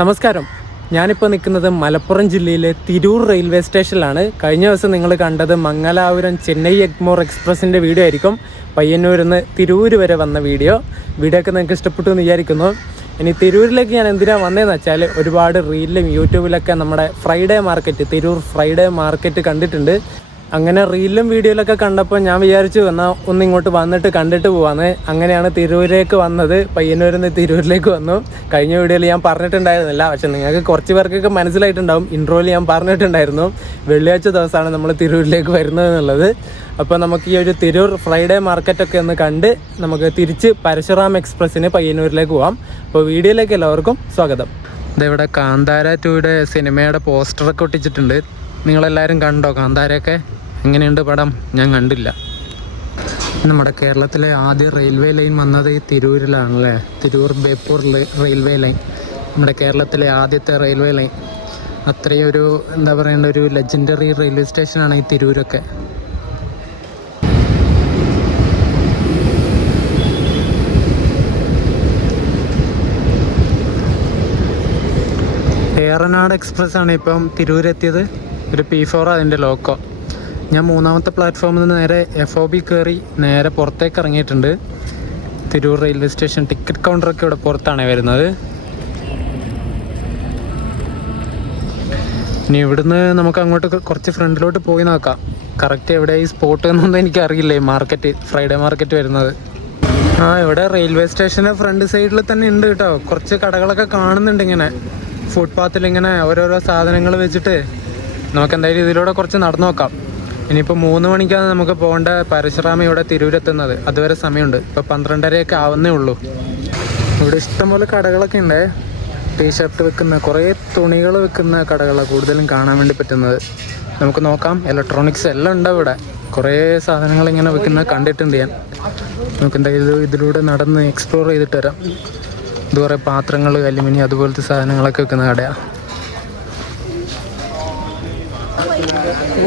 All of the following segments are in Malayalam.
നമസ്കാരം. ഞാനിപ്പോൾ നിൽക്കുന്നത് മലപ്പുറം ജില്ലയിലെ തിരൂർ റെയിൽവേ സ്റ്റേഷനിലാണ്. കഴിഞ്ഞ ദിവസം നിങ്ങൾ കണ്ടത് മംഗലാപുരം ചെന്നൈ എഗ്മോർ എക്സ്പ്രസിൻ്റെ വീഡിയോ ആയിരിക്കും. പയ്യന്നൂരിൽ നിന്ന് തിരൂർ വരെ വന്ന വീഡിയോ ഒക്കെ നിങ്ങൾക്ക് ഇഷ്ടപ്പെട്ടു എന്ന് വിചാരിക്കുന്നു. ഇനി തിരൂരിലേക്ക് ഞാൻ എന്തിനാണ് വന്നതെന്ന് വെച്ചാൽ, ഒരുപാട് റീലിലും യൂട്യൂബിലൊക്കെ നമ്മുടെ Friday market, Tirur Friday market കണ്ടിട്ടുണ്ട്. അങ്ങനെ റീലിലും വീഡിയോയിലൊക്കെ കണ്ടപ്പോൾ ഞാൻ വിചാരിച്ചു എന്നാൽ ഒന്നിങ്ങോട്ട് വന്നിട്ട് കണ്ടിട്ട് പോവാന്ന്. അങ്ങനെയാണ് തിരൂരിലേക്ക് വന്നത്. പയ്യന്നൂരിൽ നിന്ന് തിരൂരിലേക്ക് വന്നു. കഴിഞ്ഞ വീഡിയോയിൽ ഞാൻ പറഞ്ഞിട്ടുണ്ടായിരുന്നില്ല, പക്ഷെ നിങ്ങൾക്ക് കുറച്ച് പേർക്കൊക്കെ മനസ്സിലായിട്ടുണ്ടാവും. ഇൻട്രോയിൽ ഞാൻ പറഞ്ഞിട്ടുണ്ടായിരുന്നു വെള്ളിയാഴ്ച ദിവസമാണ് നമ്മൾ തിരൂരിലേക്ക് വരുന്നത് എന്നുള്ളത്. അപ്പോൾ നമുക്ക് ഈ ഒരു തിരൂർ ഫ്രൈഡേ മാർക്കറ്റൊക്കെ ഒന്ന് കണ്ട് നമുക്ക് തിരിച്ച് പരശുറാം എക്സ്പ്രസ്സിന് പയ്യന്നൂരിലേക്ക് പോകാം. അപ്പോൾ വീഡിയോയിലേക്ക് എല്ലാവർക്കും സ്വാഗതം. ഇതെവിടെ കാന്താര 2യുടെ സിനിമയുടെ പോസ്റ്ററൊക്കെ ഒട്ടിച്ചിട്ടുണ്ട്. നിങ്ങളെല്ലാവരും കണ്ടോ കാന്താരയൊക്കെ? എങ്ങനെയുണ്ട് പടം? ഞാൻ കണ്ടില്ല. നമ്മുടെ കേരളത്തിലെ ആദ്യ റെയിൽവേ ലൈൻ വന്നത് ഈ തിരൂരിലാണല്ലേ. തിരൂർ ബേപ്പൂർ റെയിൽവേ ലൈൻ, നമ്മുടെ കേരളത്തിലെ ആദ്യത്തെ റെയിൽവേ ലൈൻ. അത്രയും ഒരു എന്താ പറയേണ്ട ഒരു ലെജൻഡറി റെയിൽവേ സ്റ്റേഷനാണ് ഈ തിരൂരൊക്കെ. ഏറനാട് എക്സ്പ്രസ് ആണ് ഇപ്പം തിരൂരെത്തിയത്. ഒരു P4 അതിൻ്റെ ലോക്കോ. ഞാൻ 3ാമത്തെ പ്ലാറ്റ്ഫോമിൽ നിന്ന് നേരെ FOB കയറി നേരെ പുറത്തേക്ക് ഇറങ്ങിയിട്ടുണ്ട്. തിരൂർ റെയിൽവേ സ്റ്റേഷൻ ടിക്കറ്റ് കൗണ്ടറൊക്കെ ഇവിടെ പുറത്താണ് വരുന്നത്. ഇനി ഇവിടുന്ന് നമുക്ക് അങ്ങോട്ട് കുറച്ച് ഫ്രണ്ടിലോട്ട് പോയി നോക്കാം. കറക്റ്റ് എവിടെ ഈ സ്പോട്ട് എന്നൊന്നും എനിക്കറിയില്ല. ഈ മാർക്കറ്റ്, ഫ്രൈഡേ മാർക്കറ്റ് വരുന്നത്. ഇവിടെ റെയിൽവേ സ്റ്റേഷൻ്റെ ഫ്രണ്ട് സൈഡിൽ തന്നെ ഉണ്ട് കേട്ടോ. കുറച്ച് കടകളൊക്കെ കാണുന്നുണ്ട് ഇങ്ങനെ ഫുട്പാത്തിൽ, ഇങ്ങനെ ഓരോരോ സാധനങ്ങൾ വെച്ചിട്ട്. നമുക്ക് എന്തായാലും ഇതിലൂടെ കുറച്ച് നടന്നു നോക്കാം. ഇനിയിപ്പോൾ 3 മണിക്കാണ് നമുക്ക് പോകേണ്ട പരശുറാം ഇവിടെ തിരൂരെത്തുന്നത്. അതുവരെ സമയമുണ്ട്. ഇപ്പോൾ 12:30 ആവുന്നേ ഉള്ളൂ. ഇവിടെ ഇഷ്ടംപോലെ കടകളൊക്കെ ഉണ്ട്. ടീഷർട്ട് വെക്കുന്ന, കുറേ തുണികൾ വെക്കുന്ന കടകളാണ് കൂടുതലും കാണാൻ വേണ്ടി പറ്റുന്നത്. നമുക്ക് നോക്കാം. ഇലക്ട്രോണിക്സ് എല്ലാം ഉണ്ട് ഇവിടെ. കുറേ സാധനങ്ങൾ ഇങ്ങനെ വെക്കുന്ന കണ്ടിട്ടുണ്ട് ഞാൻ. നമുക്ക് എന്തായാലും ഇതിലൂടെ നടന്ന് എക്സ്പ്ലോർ ചെയ്തിട്ട് വരാം. ഇത് കുറേ പാത്രങ്ങൾ, അലുമിനിയം അതുപോലത്തെ സാധനങ്ങളൊക്കെ വെക്കുന്ന കടയാണ്.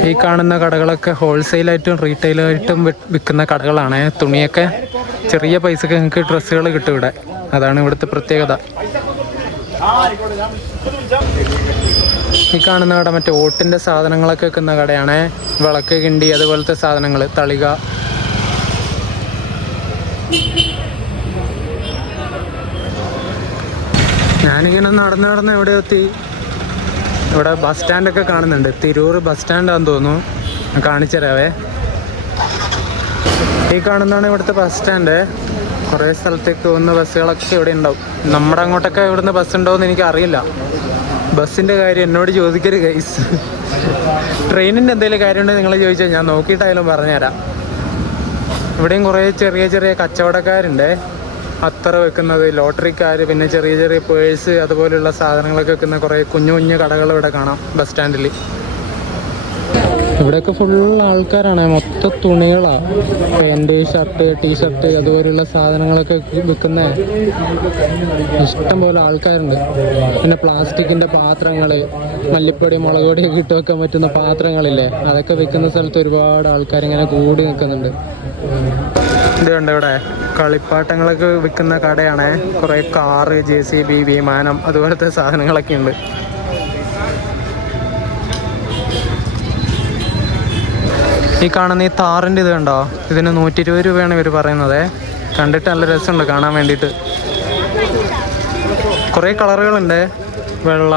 ഈ കാണുന്ന കടകളൊക്കെ ഹോൾസെയിലായിട്ടും റീറ്റെയിലായിട്ടും വിൽക്കുന്ന കടകളാണ്. തുണിയൊക്കെ ചെറിയ പൈസക്ക് നിങ്ങൾക്ക് ഡ്രസ്സുകൾ കിട്ടും ഇവിടെ. അതാണ് ഇവിടുത്തെ പ്രത്യേകത. ഈ കാണുന്ന കട മറ്റേ ഓട്ടിൻ്റെ സാധനങ്ങളൊക്കെ വെക്കുന്ന കടയാണ്. വിളക്ക്, കിണ്ടി അതുപോലത്തെ സാധനങ്ങൾ, തളിക. ഞാനിങ്ങനെ നടന്ന് എവിടെ എത്തി? ഇവിടെ ബസ് സ്റ്റാൻഡൊക്കെ കാണുന്നുണ്ട്. തിരൂർ ബസ് സ്റ്റാൻഡാണെന്ന് തോന്നുന്നു. കാണിച്ചു തരാവേ. ഈ കാണുന്നതാണ് ഇവിടുത്തെ ബസ് സ്റ്റാൻഡ്. കുറേ സ്ഥലത്തേക്ക് പോകുന്ന ബസ്സുകളൊക്കെ ഇവിടെ ഉണ്ടാവും. നമ്മുടെ അങ്ങോട്ടൊക്കെ ഇവിടുന്ന് ബസ് ഉണ്ടോ എന്ന് എനിക്കറിയില്ല. ബസ്സിൻ്റെ കാര്യം എന്നോട് ചോദിക്കരുത് ഗൈസ്. ട്രെയിനിൻ്റെ എന്തെങ്കിലും കാര്യമുണ്ടെങ്കിൽ നിങ്ങൾ ചോദിച്ചാൽ ഞാൻ നോക്കിയിട്ടായാലും പറഞ്ഞുതരാം. ഇവിടെയും കുറേ ചെറിയ ചെറിയ കച്ചവടക്കാരുണ്ട്. അത്തറ വെക്കുന്നത്, ലോട്ടറിക്കാർ, പിന്നെ ചെറിയ ചെറിയ പേഴ്സ് അതുപോലെയുള്ള സാധനങ്ങളൊക്കെ വെക്കുന്ന കുറേ കുഞ്ഞു കുഞ്ഞു കടകൾ ഇവിടെ കാണാം ബസ് സ്റ്റാൻഡിൽ. ഇവിടെയൊക്കെ ഫുൾ ആൾക്കാരാണ്. മൊത്തം തുണികളാണ്. പാൻറ്, ഷർട്ട്, ടീഷർട്ട് അതുപോലെയുള്ള സാധനങ്ങളൊക്കെ വിൽക്കുന്ന ഇഷ്ടം പോലെ ആൾക്കാരുണ്ട്. പിന്നെ പ്ലാസ്റ്റിക്കിൻ്റെ പാത്രങ്ങൾ, മല്ലിപ്പൊടി, മുളക് പൊടിയൊക്കെ ഇട്ട് വെക്കാൻ പറ്റുന്ന പാത്രങ്ങളില്ലേ, അതൊക്കെ വിൽക്കുന്ന സ്ഥലത്ത് ഒരുപാട് ആൾക്കാരിങ്ങനെ കൂടി നിൽക്കുന്നുണ്ട്. ഇതുണ്ട് ഇവിടെ കളിപ്പാട്ടങ്ങളൊക്കെ വിൽക്കുന്ന കടയാണ്. കുറേ കാറ്, JCB, വിമാനം അതുപോലത്തെ സാധനങ്ങളൊക്കെ ഉണ്ട്. ഈ കാണുന്ന ഈ താറിൻ്റെ ഇത് കണ്ടോ? ഇതിന് 120 രൂപയാണ് ഇവർ പറയുന്നത്. കണ്ടിട്ട് നല്ല രസമുണ്ട് കാണാൻ വേണ്ടിയിട്ട്. കുറേ കളറുകളുണ്ട്. വെള്ള,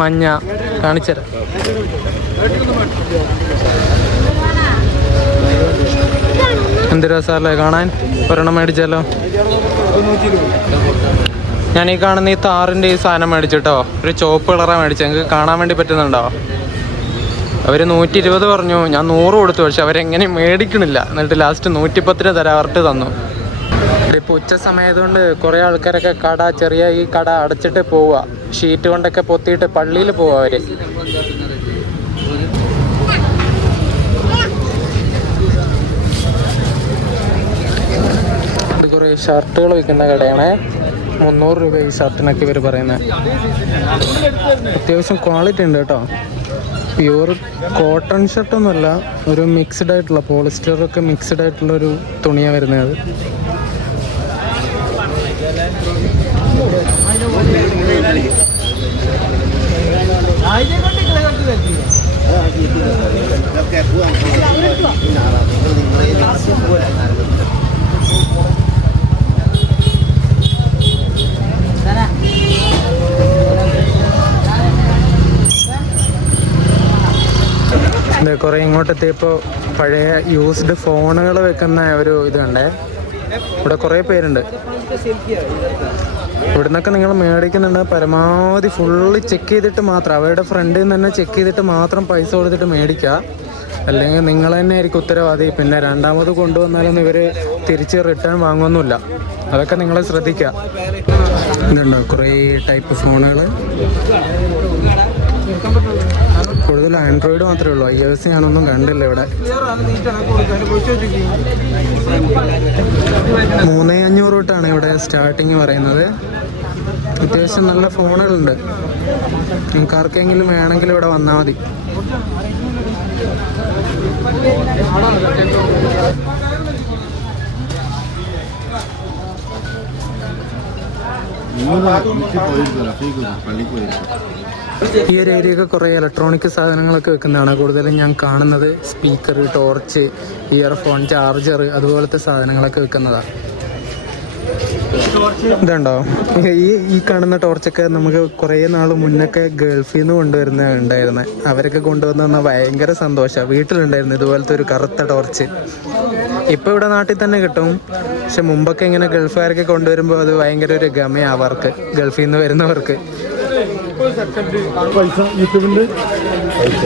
മഞ്ഞ. കാണിച്ചുതരാം. എന്ത് രസമല്ലേ കാണാൻ. ഒരെണ്ണം മേടിച്ചാലോ? ഞാൻ ഈ കാണുന്ന ഈ താറിൻ്റെ ഈ സാധനം മേടിച്ചിട്ടോ. ഒരു ചുവപ്പ് കളറാണ് മേടിച്ചത്. നിങ്ങൾക്ക് കാണാൻ വേണ്ടി പറ്റുന്നുണ്ടോ? അവർ 120 പറഞ്ഞു. ഞാൻ 100 കൊടുത്തു. പക്ഷെ അവരെങ്ങനെ മേടിക്കണില്ല. എന്നിട്ട് ലാസ്റ്റ് 110 തരാവർട്ട് തന്നു. ഇപ്പോൾ ഉച്ച സമയത്തുകൊണ്ട് കുറേ ആൾക്കാരൊക്കെ ചെറിയ ഈ കട അടച്ചിട്ട് പോവുക. ഷീറ്റ് കൊണ്ടൊക്കെ പൊത്തിയിട്ട് പള്ളിയിൽ പോവുക അവർ. ഇത് കുറേ ഷർട്ടുകൾ വിൽക്കുന്ന കടയാണ്. 300 രൂപ ഈ ഷർട്ടിനൊക്കെ ഇവർ പറയുന്നത്. അത്യാവശ്യം ക്വാളിറ്റി ഉണ്ട് കേട്ടോ. പ്യൂർ കോട്ടൺ ഷർട്ടൊന്നുമല്ല, ഒരു മിക്സ്ഡ് ആയിട്ടുള്ള, പോളിസ്റ്ററൊക്കെ മിക്സ്ഡ് ആയിട്ടുള്ളൊരു തുണിയാണ് വരുന്നത്. കുറേ ഇങ്ങോട്ടെത്തിയപ്പോൾ പഴയ യൂസ്ഡ് ഫോണുകൾ വെക്കുന്ന ഒരു ഇത് കണ്ടേ. ഇവിടെ കുറേ പേരുണ്ട്. ഇവിടെ നിന്നൊക്കെ നിങ്ങൾ മേടിക്കുന്നുണ്ട് പരമാവധി ഫുള്ള് ചെക്ക് ചെയ്തിട്ട് മാത്രം, അവരുടെ ഫ്രണ്ടിൽ നിന്ന് തന്നെ ചെക്ക് ചെയ്തിട്ട് മാത്രം പൈസ കൊടുത്തിട്ട് മേടിക്കുക. അല്ലെങ്കിൽ നിങ്ങൾ തന്നെ ആയിരിക്കും ഉത്തരവാദി. പിന്നെ രണ്ടാമത് കൊണ്ടുവന്നാലൊന്നും ഇവർ തിരിച്ച് റിട്ടേൺ വാങ്ങുമൊന്നുമില്ല. അതൊക്കെ നിങ്ങൾ ശ്രദ്ധിക്കുക. ഇതുണ്ടോ കുറേ ടൈപ്പ് ഫോണുകൾ. കൂടുതൽ ആൻഡ്രോയിഡ് മാത്രമേ ഉള്ളൂ. iOS ഞാനൊന്നും കണ്ടില്ല ഇവിടെ. 3500 തൊട്ടാണ് ഇവിടെ സ്റ്റാർട്ടിങ് പറയുന്നത്. അത്യാവശ്യം നല്ല ഫോണുകളുണ്ട്. നിങ്ങൾക്ക് ആർക്കെങ്കിലും വേണമെങ്കിൽ ഇവിടെ വന്നാൽ മതി. ഈ ഒരു ഏരിയയൊക്കെ കുറേ ഇലക്ട്രോണിക് സാധനങ്ങളൊക്കെ വെക്കുന്നതാണ് കൂടുതലും ഞാൻ കാണുന്നത്. സ്പീക്കർ, ടോർച്ച്, ഇയർഫോൺ, ചാർജർ, അതുപോലത്തെ സാധനങ്ങളൊക്കെ വെക്കുന്നതാണ്. ഇതുണ്ടോ ഈ കാണുന്ന ടോർച്ചൊക്കെ നമുക്ക് കുറേ നാൾ മുന്നൊക്കെ ഗൾഫിൽ നിന്ന് ഉണ്ടായിരുന്നത്. അവരൊക്കെ കൊണ്ടുവന്ന ഭയങ്കര സന്തോഷമാണ്. വീട്ടിലുണ്ടായിരുന്നു ഇതുപോലത്തെ ഒരു കറുത്ത ടോർച്ച്. ഇപ്പോൾ ഇവിടെ നാട്ടിൽ തന്നെ കിട്ടും. പക്ഷെ മുമ്പൊക്കെ ഇങ്ങനെ ഗൾഫുകാരൊക്കെ കൊണ്ടുവരുമ്പോൾ അത് ഭയങ്കര ഒരു ഗമയാണ് അവർക്ക്, ഗൾഫിൽ നിന്ന് വരുന്നവർക്ക്.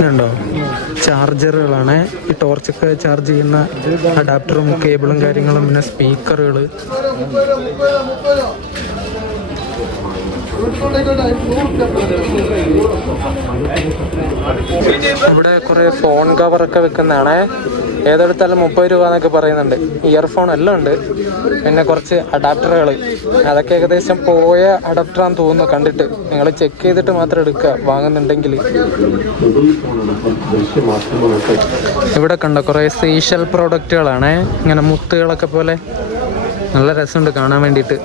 ഉണ്ടോ ചാർജറുകളാണ് ഈ ടോർച്ചൊക്കെ ചാർജ് ചെയ്യുന്ന അഡാപ്റ്ററും കേബിളും കാര്യങ്ങളും, പിന്നെ സ്പീക്കറുകൾ. ഇവിടെ കുറെ ഫോൺ കവറൊക്കെ വെക്കുന്നതാണ്. ഏതെടുത്താലും 30 രൂപ എന്നൊക്കെ പറയുന്നുണ്ട്. ഇയർഫോൺ എല്ലാം ഉണ്ട്. പിന്നെ കുറച്ച് അഡാപ്റ്ററുകൾ, അതൊക്കെ ഏകദേശം പോയ അഡാപ്റ്ററാന്ന് തോന്നുന്നു കണ്ടിട്ട്. നിങ്ങൾ ചെക്ക് ചെയ്തിട്ട് മാത്രം എടുക്കുക വാങ്ങുന്നുണ്ടെങ്കിൽ. ഇവിടെ കണ്ടോ കുറേ സീഷൽ പ്രോഡക്റ്റുകളാണ്. ഇങ്ങനെ മുത്തുകളൊക്കെ പോലെ നല്ല രസമുണ്ട് കാണാൻ വേണ്ടിയിട്ട്.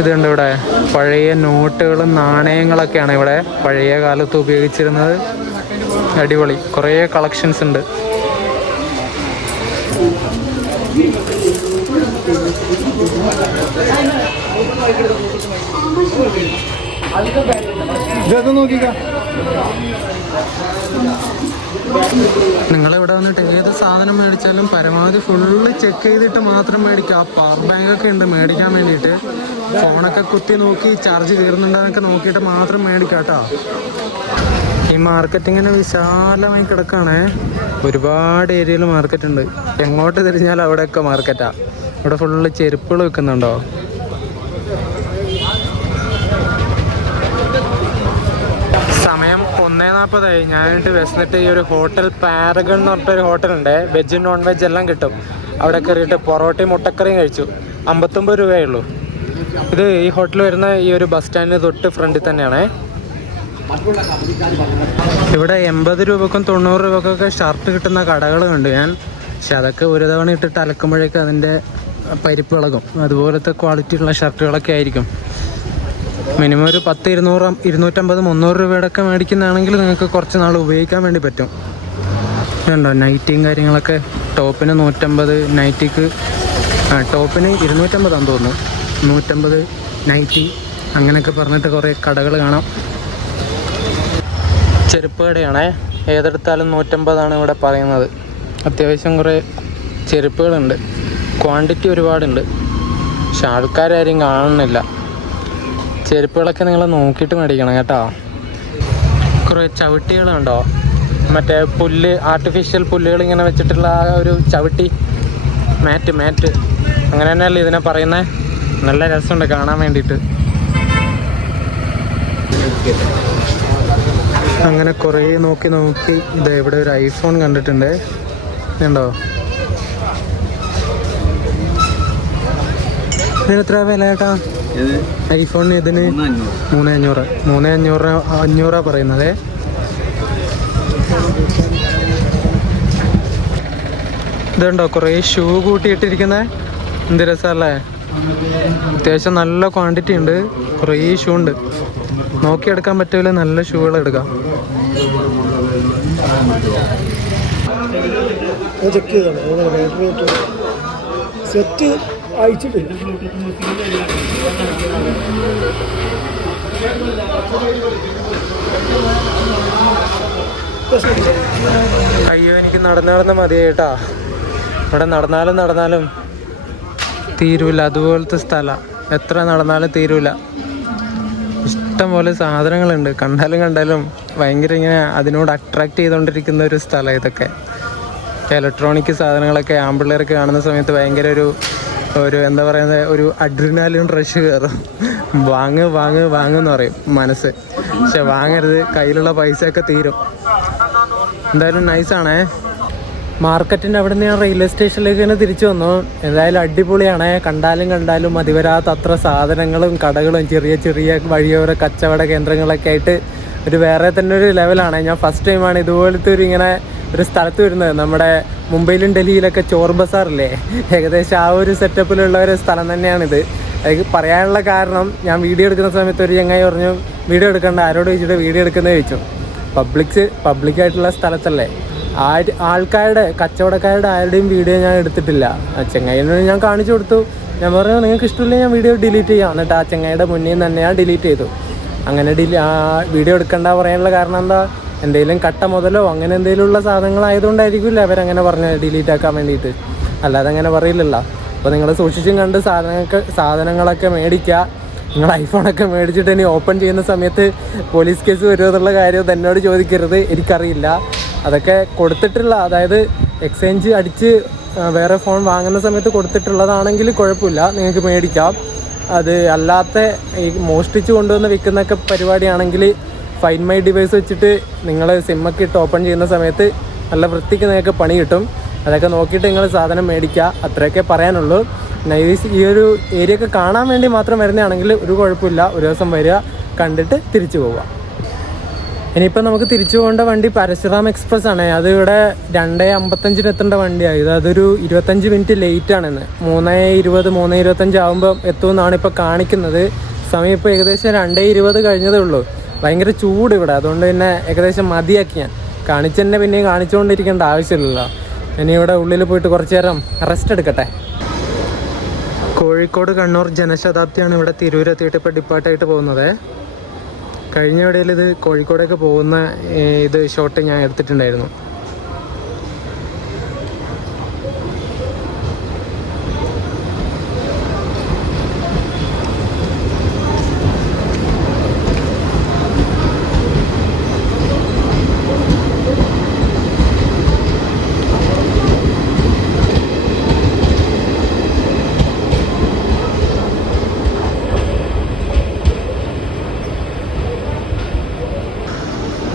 ഇതുണ്ട് ഇവിടെ പഴയ നോട്ടുകളും നാണയങ്ങളൊക്കെയാണ് ഇവിടെ പഴയ കാലത്ത് ഉപയോഗിച്ചിരുന്നത്. അടിപൊളി കുറേ കളക്ഷൻസ് ഉണ്ട്. നിങ്ങളിവിടെ വന്നിട്ട് ഏത് സാധനം മേടിച്ചാലും പരമാവധി ഫുള്ള് ചെക്ക് ചെയ്തിട്ട് മാത്രം മേടിക്കുക. ആ പവർ ബാങ്കൊക്കെ ഉണ്ട് മേടിക്കാൻ വേണ്ടിയിട്ട്. ഫോണൊക്കെ കുത്തി നോക്കി ചാർജ് തീർന്നുണ്ടെന്നൊക്കെ നോക്കിയിട്ട് മാത്രം മേടിക്കാം കേട്ടോ. ഈ മാർക്കറ്റ് ഇങ്ങനെ വിശാലമായി കിടക്കുകയാണ്. ഒരുപാട് ഏരിയയിൽ മാർക്കറ്റ് ഉണ്ട്. എങ്ങോട്ട് തിരിഞ്ഞാലും അവിടെയൊക്കെ മാർക്കറ്റാണ്. ഇവിടെ ഫുള്ള് ചെരുപ്പുകൾ വെക്കുന്നുണ്ടോ. സമയം 1:40 ഞാനിട്ട് വിശന്നിട്ട് ഈ ഒരു ഹോട്ടൽ പാരഗൺ എന്ന് പറഞ്ഞിട്ടൊരു ഹോട്ടലുണ്ട്. വെജ് നോൺ വെജ് എല്ലാം കിട്ടും. അവിടെ കയറിയിട്ട് പൊറോട്ടയും മുട്ടക്കറിയും കഴിച്ചു. 59 രൂപയേ ഉള്ളൂ. ഇത് ഈ ഹോട്ടൽ വരുന്ന ഈ ഒരു ബസ് സ്റ്റാൻഡിന് തൊട്ട് ഫ്രണ്ടിൽ തന്നെയാണ്. ഇവിടെ 80 രൂപക്കും 90 രൂപക്കൊക്കെ ഷർട്ട് കിട്ടുന്ന കടകളുണ്ട് ഞാൻ. പക്ഷെ അതൊക്കെ ഒരു തവണ ഇട്ടിട്ട് അലക്കുമ്പോഴേക്കും അതിൻ്റെ പരിപ്പ് ഇളകും. അതുപോലത്തെ ക്വാളിറ്റി ഉള്ള ഷർട്ടുകളൊക്കെ ആയിരിക്കും. മിനിമം ഒരു 10, 200, 250, 300 രൂപയുടെ ഒക്കെ മേടിക്കുന്നതാണെങ്കിൽ നിങ്ങൾക്ക് കുറച്ച് നാൾ ഉപയോഗിക്കാൻ വേണ്ടി പറ്റും. ഉണ്ടോ നൈറ്റിയും കാര്യങ്ങളൊക്കെ. ടോപ്പിന് 150, നൈറ്റിക്ക് ടോപ്പിന് 250 ആണെന്ന് തോന്നുന്നു. 150 നൈറ്റി അങ്ങനെയൊക്കെ പറഞ്ഞിട്ട് കുറേ കടകൾ കാണാം. ചെരുപ്പ് കടയാണേ. ഏതെടുത്താലും 150 ഇവിടെ പറയുന്നത്. അത്യാവശ്യം കുറേ ചെരുപ്പുകളുണ്ട്. ക്വാണ്ടിറ്റി ഒരുപാടുണ്ട്. പക്ഷെ ആൾക്കാരും കാണുന്നില്ല. ചെരുപ്പുകളൊക്കെ നിങ്ങൾ നോക്കിയിട്ട് മേടിക്കണം കേട്ടോ. കുറേ ചവിട്ടികളുണ്ടോ, മറ്റേ പുല്ല്, ആർട്ടിഫിഷ്യൽ പുല്ലുകൾ ഇങ്ങനെ വെച്ചിട്ടുള്ള ആ ഒരു ചവിട്ടി, മാറ്റ് അങ്ങനെ തന്നെയല്ലേ ഇതിനെ പറയുന്നത്. നല്ല രസമുണ്ട് കാണാൻ വേണ്ടിയിട്ട്. അങ്ങനെ കുറേ നോക്കി ഇത് ഇവിടെ ഒരു ഐഫോൺ കണ്ടിട്ടുണ്ട്. ഉണ്ടോ ഇതിന് എത്ര വില ചേട്ടാ? ഐഫോണിന് ഇതിന് 3,500 പറയുന്നത്. ഇതുണ്ടോ കുറേ ഷൂ കൂട്ടിയിട്ടിരിക്കുന്നത്. എന്ത് രസമല്ലേ. അത്യാവശ്യം നല്ല ക്വാണ്ടിറ്റി ഉണ്ട്. കുറേ ഷൂ ഉണ്ട്. നോക്കിയെടുക്കാൻ പറ്റില്ല. നല്ല ഷൂകൾ എടുക്കാം. സെറ്റ് അയച്ചിട്ട് അയ്യോ എനിക്ക് നടന്ന് മതിയായിട്ടാ. ഇവിടെ നടന്നാലും തീരൂല. അതുപോലത്തെ സ്ഥലം എത്ര നടന്നാലും തീരൂല. ഇഷ്ടം പോലെ സാധനങ്ങളുണ്ട്. കണ്ടാലും ഭയങ്കര ഇങ്ങനെ അതിനോട് അട്രാക്ട് ചെയ്തുകൊണ്ടിരിക്കുന്ന ഒരു സ്ഥലം ഇതൊക്കെ. ഇലക്ട്രോണിക് സാധനങ്ങളൊക്കെ ആമ്പിള്ളേർക്ക് കാണുന്ന സമയത്ത് ഭയങ്കര ഒരു എന്താ പറയുന്നത്, ഒരു അഡ്രിനാലിൻ റഷ് കയറും. വാങ്ങെന്ന് പറയും മനസ്സ്. പക്ഷെ വാങ്ങരുത്, കയ്യിലുള്ള പൈസയൊക്കെ തീരും. എന്തായാലും നൈസാണേ. മാർക്കറ്റിൻ്റെ അവിടെ നിന്ന് ഞാൻ റെയിൽവേ സ്റ്റേഷനിലേക്ക് തന്നെ തിരിച്ചു വന്നു. എന്തായാലും അടിപൊളിയാണ്. കണ്ടാലും മതിവരാത്ത അത്ര സാധനങ്ങളും കടകളും ചെറിയ വഴിയോര കച്ചവട കേന്ദ്രങ്ങളൊക്കെ ആയിട്ട് ഒരു വേറെ തന്നെ ഒരു ലെവലാണ്. ഞാൻ ഫസ്റ്റ് ടൈമാണ് ഇതുപോലത്തെ ഒരു സ്ഥലത്ത് വരുന്നത്. നമ്മുടെ മുംബൈയിലും ഡൽഹിയിലൊക്കെ ചോർ ബസാറില്ലേ, ഏകദേശം ആ ഒരു സെറ്റപ്പിലുള്ള ഒരു സ്ഥലം തന്നെയാണിത്. അത് പറയാനുള്ള കാരണം, ഞാൻ വീഡിയോ എടുക്കുന്ന സമയത്ത് ഒരു ചങ്ങായി പറഞ്ഞു വീഡിയോ എടുക്കണ്ട, ആരോട് ചോദിച്ചിട്ട് വീഡിയോ എടുക്കുന്നത് ചോദിച്ചു. പബ്ലിക്കായിട്ടുള്ള സ്ഥലത്തല്ലേ, ആൾക്കാരുടെ കച്ചവടക്കാരുടെ ആരുടെയും വീഡിയോ ഞാൻ എടുത്തിട്ടില്ല. ആ ചെങ്ങായിനോട് ഞാൻ കാണിച്ചു കൊടുത്തു. ഞാൻ പറഞ്ഞു നിങ്ങൾക്ക് ഇഷ്ടമില്ല ഞാൻ വീഡിയോ ഡിലീറ്റ് ചെയ്യാം. എന്നിട്ട് ആ ചെങ്ങായിയുടെ മുന്നിൽ നിന്ന് തന്നെ ഞാൻ ഡിലീറ്റ് ചെയ്തു. അങ്ങനെ വീഡിയോ എടുക്കണ്ട പറയാനുള്ള കാരണം എന്താ, എന്തെങ്കിലും കട്ട മുതലോ അങ്ങനെ എന്തെങ്കിലുമുള്ള സാധനങ്ങളായതുകൊണ്ടായിരിക്കില്ല അവരങ്ങനെ പറഞ്ഞ ഡിലീറ്റ് ആക്കാൻ വേണ്ടിയിട്ട്. അല്ലാതെ അങ്ങനെ പറയില്ലല്ലോ. അപ്പോൾ നിങ്ങൾ സൂക്ഷിച്ചും കണ്ട് സാധനങ്ങളൊക്കെ മേടിക്കുക. നിങ്ങൾ ഐഫോണൊക്കെ മേടിച്ചിട്ട് ഇനി ഓപ്പൺ ചെയ്യുന്ന സമയത്ത് പോലീസ് കേസ് വരുമോ എന്നുള്ള കാര്യം എന്നോട് ചോദിക്കരുത്, എനിക്കറിയില്ല. അതൊക്കെ കൊടുത്തിട്ടുള്ള, അതായത് എക്സ്ചേഞ്ച് അടിച്ച് വേറെ ഫോൺ വാങ്ങുന്ന സമയത്ത് കൊടുത്തിട്ടുള്ളതാണെങ്കിൽ കുഴപ്പമില്ല, നിങ്ങൾക്ക് മേടിക്കാം. അത് അല്ലാത്ത ഈ മോഷ്ടിച്ച് കൊണ്ടുവന്ന് വിൽക്കുന്നൊക്കെ പരിപാടിയാണെങ്കിൽ ഫൈൻ മൈ ഡിവൈസ് വെച്ചിട്ട് നിങ്ങൾ സിമ്മൊക്കെ ഇട്ട് ഓപ്പൺ ചെയ്യുന്ന സമയത്ത് നല്ല വൃത്തിക്ക് നിങ്ങൾക്ക് പണി കിട്ടും. അതൊക്കെ നോക്കിയിട്ട് നിങ്ങൾ സാധനം മേടിക്കുക, അത്രയൊക്കെ പറയാനുള്ളൂ. ഈ ഒരു ഏരിയ ഒക്കെ കാണാൻ വേണ്ടി മാത്രം വരുന്നതാണെങ്കിൽ ഒരു കുഴപ്പമില്ല. ഒരു ദിവസം വരിക, കണ്ടിട്ട് തിരിച്ചു പോവുക. ഇനിയിപ്പോൾ നമുക്ക് തിരിച്ചു പോകേണ്ട വണ്ടി പരശുറാം എക്സ്പ്രസ് ആണ്. അത് ഇവിടെ 2:55 എത്തേണ്ട വണ്ടിയാണ്. അതൊരു 25 മിനിറ്റ് ലേറ്റ് ആണെന്ന്. 3:20 3:25 ആകുമ്പോൾ എത്തുമെന്നാണ് ഇപ്പോൾ കാണിക്കുന്നത്. സമയം ഇപ്പോൾ ഏകദേശം 2:20 കഴിഞ്ഞതേ ഉള്ളൂ. ഭയങ്കര ചൂട് ഇവിടെ, അതുകൊണ്ട് തന്നെ ഏകദേശം മതിയാക്കി. ഞാൻ കാണിച്ചെന്നെ പിന്നെയും കാണിച്ചുകൊണ്ടിരിക്കേണ്ട ആവശ്യമില്ലല്ലോ. ഇനി ഇവിടെ ഉള്ളിൽ പോയിട്ട് കുറച്ച് നേരം റെസ്റ്റ് എടുക്കട്ടെ. കോഴിക്കോട് കണ്ണൂർ ജനശതാബ്ദിയാണ് ഇവിടെ തിരൂരെത്തിയിട്ട് ഇപ്പോൾ ഡിപ്പാർട്ടായിട്ട് പോകുന്നത്. കഴിഞ്ഞ ഇടയിൽ ഇത് കോഴിക്കോടേക്ക് പോകുന്ന ഇത് ഷോട്ട് ഞാൻ എടുത്തിട്ടുണ്ടായിരുന്നു.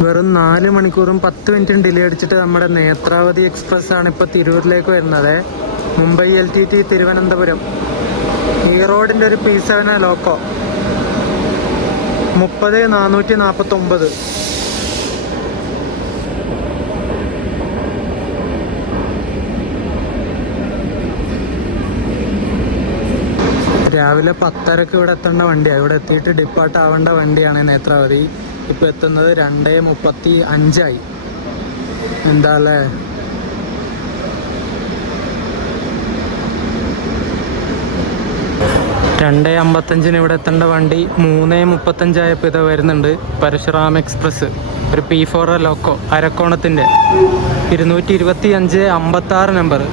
വെറും 4 മണിക്കൂറും 10 മിനിറ്റും ഡിലേ അടിച്ചിട്ട് നമ്മുടെ നേത്രാവതി എക്സ്പ്രസ് ആണ് ഇപ്പോൾ തിരൂരിലേക്ക് വരുന്നത്. മുംബൈ LTT തിരുവനന്തപുരം. ഈ റോഡിൻ്റെ ഒരു P7 ലോക്കോ 30,449. രാവിലെ 10:30 ഇവിടെ എത്തേണ്ട വണ്ടിയാണ്. ഇവിടെ എത്തിയിട്ട് ഡിപ്പാർട്ട് ആവേണ്ട വണ്ടിയാണ് നേത്രാവതി. ഇപ്പോൾ എത്തുന്നത് 2:35 എന്താ അല്ലേ. രണ്ടേ 55 ഇവിടെ എത്തേണ്ട വണ്ടി 3:35 ഇത് വരുന്നുണ്ട്. പരശുറാം എക്സ്പ്രസ്, ഒരു P4 ലോക്കോ, അരക്കോണത്തിൻ്റെ 225/56 നമ്പർ.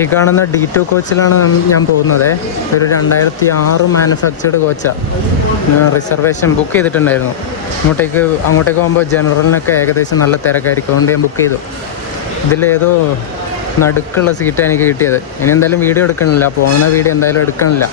ഈ കാണുന്ന D2 കോച്ചിലാണ് ഞാൻ പോകുന്നത്. ഒരു 2006 മാനുഫാക്ചേർഡ് കോച്ചാണ്. റിസർവേഷൻ ബുക്ക് ചെയ്തിട്ടുണ്ടായിരുന്നു. അങ്ങോട്ടേക്ക് പോകുമ്പോൾ ജനറലിനൊക്കെ ഏകദേശം നല്ല തിരക്കായിരിക്കും, അതുകൊണ്ട് ഞാൻ ബുക്ക് ചെയ്തു. ഇതിലേതോ നടുക്കുള്ള സീറ്റാണ് എനിക്ക് കിട്ടിയത്. ഇനി എന്തായാലും വീഡിയോ എടുക്കണില്ല, പോകുന്ന വീഡിയോ എന്തായാലും എടുക്കണില്ല.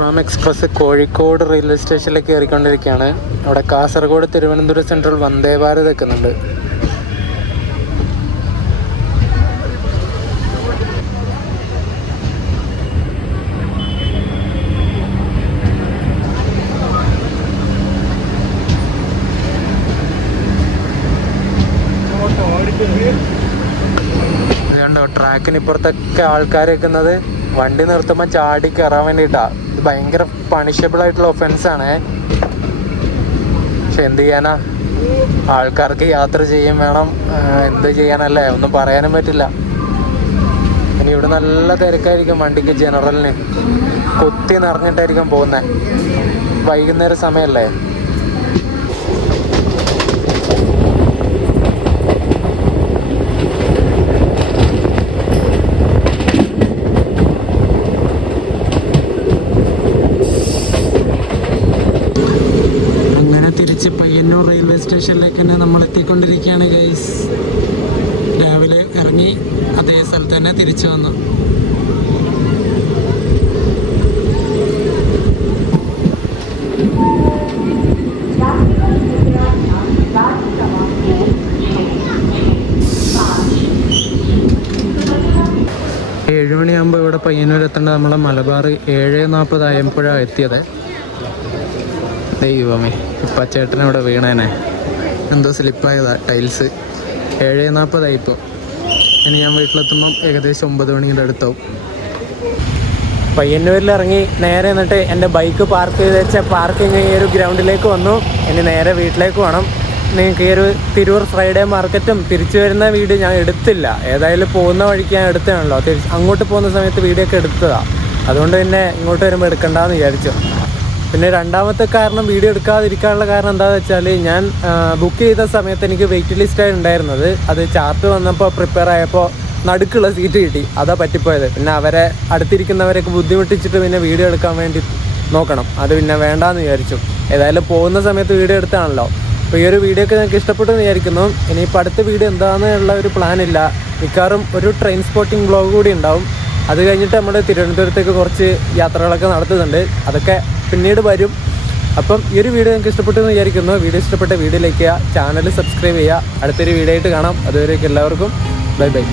മിസോറാം എക്സ്പ്രസ് കോഴിക്കോട് റെയിൽവേ സ്റ്റേഷനിലേക്ക് കയറിക്കൊണ്ടിരിക്കുകയാണ്. അവിടെ കാസർഗോഡ് തിരുവനന്തപുരം സെൻട്രൽ വന്ദേ ഭാരത് എത്തുന്നുണ്ട്. കണ്ടോ, ട്രാക്കിന് ഇപ്പുറത്തൊക്കെ ആൾക്കാർ വെക്കുന്നത് വണ്ടി നിർത്തുമ്പോൾ ചാടി കയറാൻ വേണ്ടിയിട്ടാണ്. ഇത് ഭയങ്കര പണിഷബിൾ ആയിട്ടുള്ള ഒഫൻസാണ്. പക്ഷെ എന്ത് ചെയ്യാനാ, ആൾക്കാർക്ക് യാത്ര ചെയ്യും വേണം, എന്ത് ചെയ്യാനല്ലേ, ഒന്നും പറയാനും പറ്റില്ല. ഇനി ഇവിടെ നല്ല തിരക്കായിരിക്കും വണ്ടിക്ക്, ജനറലിന് കുത്തി നിറഞ്ഞിട്ടായിരിക്കും പോകുന്നത്. വൈകുന്നേര സമയമല്ലേ. 8 റെയിൽവേ സ്റ്റേഷനിലേക്ക് തന്നെ നമ്മൾ എത്തിക്കൊണ്ടിരിക്കുകയാണ് ഗൈസ്. രാവിലെ ഇറങ്ങി അതേ സ്ഥലത്ത് തന്നെ തിരിച്ചു വന്നു. ഏഴുമണിയാകുമ്പോൾ ഇവിടെ പയ്യന്നൂർ എത്തേണ്ട നമ്മളെ മലബാർ 7:40 ആയപ്പോഴാണ് എത്തിയത്. ദൈവമേ, ഇപ്പം ചേട്ടൻ ഇവിടെ വീണേനെ, എന്തോ സ്ലിപ്പായതാ ടൈൽസ്. 7:40 ആയിപ്പോൾ. ഇനി ഞാൻ വീട്ടിലെത്തുമ്പം ഏകദേശം 9 മണിയുടെ അടുത്താവും. പയ്യന്നൂരിൽ ഇറങ്ങി നേരെ എന്നിട്ട് എൻ്റെ ബൈക്ക് പാർക്ക് ചെയ്ത് വെച്ച പാർക്കിങ് ഈ ഒരു ഗ്രൗണ്ടിലേക്ക് വന്നു. ഇനി നേരെ വീട്ടിലേക്ക് പോകണം. നിങ്ങൾക്ക് ഈ ഒരു തിരൂർ ഫ്രൈഡേ മാർക്കറ്റും തിരിച്ചു വരുന്ന വീഡിയോ ഞാൻ എടുത്തില്ല. ഏതായാലും പോകുന്ന വഴിക്ക് ഞാൻ എടുത്തതാണല്ലോ. അങ്ങോട്ട് പോകുന്ന സമയത്ത് വീഡിയോ ഒക്കെ എടുത്തതാണ്. അതുകൊണ്ട് പിന്നെ ഇങ്ങോട്ട് വരുമ്പോൾ എടുക്കണ്ടെന്ന് വിചാരിച്ചു. പിന്നെ രണ്ടാമത്തെ കാരണം വീഡിയോ എടുക്കാതിരിക്കാനുള്ള കാരണം എന്താണെന്ന് വെച്ചാൽ, ഞാൻ ബുക്ക് ചെയ്ത സമയത്ത് എനിക്ക് വെയിറ്റ് ലിസ്റ്റായി ഉണ്ടായിരുന്നത്. അത് ചാർട്ട് വന്നപ്പോൾ പ്രിപ്പയർ ആയപ്പോൾ നടുക്കുള്ള സീറ്റ് കിട്ടി. അതാ പറ്റിപ്പോയത്. പിന്നെ അവരെ അടുത്തിരിക്കുന്നവരൊക്കെ ബുദ്ധിമുട്ടിച്ചിട്ട് പിന്നെ വീഡിയോ എടുക്കാൻ വേണ്ടി നോക്കണം. അത് പിന്നെ വേണ്ടാന്ന് വിചാരിച്ചു. ഏതായാലും പോകുന്ന സമയത്ത് വീഡിയോ എടുത്താണല്ലോ. അപ്പോൾ ഈ ഒരു വീഡിയോ ഒക്കെ നിങ്ങൾക്ക് ഇഷ്ടപ്പെട്ടു എന്ന് വിചാരിക്കുന്നു. ഇനിയിപ്പോൾ അടുത്ത വീഡിയോ എന്താണെന്നുള്ള ഒരു പ്ലാനില്ല. മിക്കവാറും ഒരു ട്രെയിൻ സ്പോട്ടിംഗ് വ്ളോഗ് കൂടി ഉണ്ടാവും. അത് കഴിഞ്ഞിട്ട് നമ്മൾ തിരുവനന്തപുരത്തേക്ക് കുറച്ച് യാത്രകളൊക്കെ നടത്തുന്നുണ്ട്. അതൊക്കെ പിന്നീട് വരും. അപ്പം ഈ ഒരു വീഡിയോ നിങ്ങൾക്ക് ഇഷ്ടപ്പെട്ടു എന്ന് വിചാരിക്കുന്നു. വീഡിയോ ഇഷ്ടപ്പെട്ട വീഡിയോ ലൈക്ക് ചെയ്യുക, ചാനൽ സബ്സ്ക്രൈബ് ചെയ്യുക. അടുത്തൊരു വീഡിയോ ആയിട്ട് കാണാം. അതുവരേക്കും എല്ലാവർക്കും ബൈ ബൈ.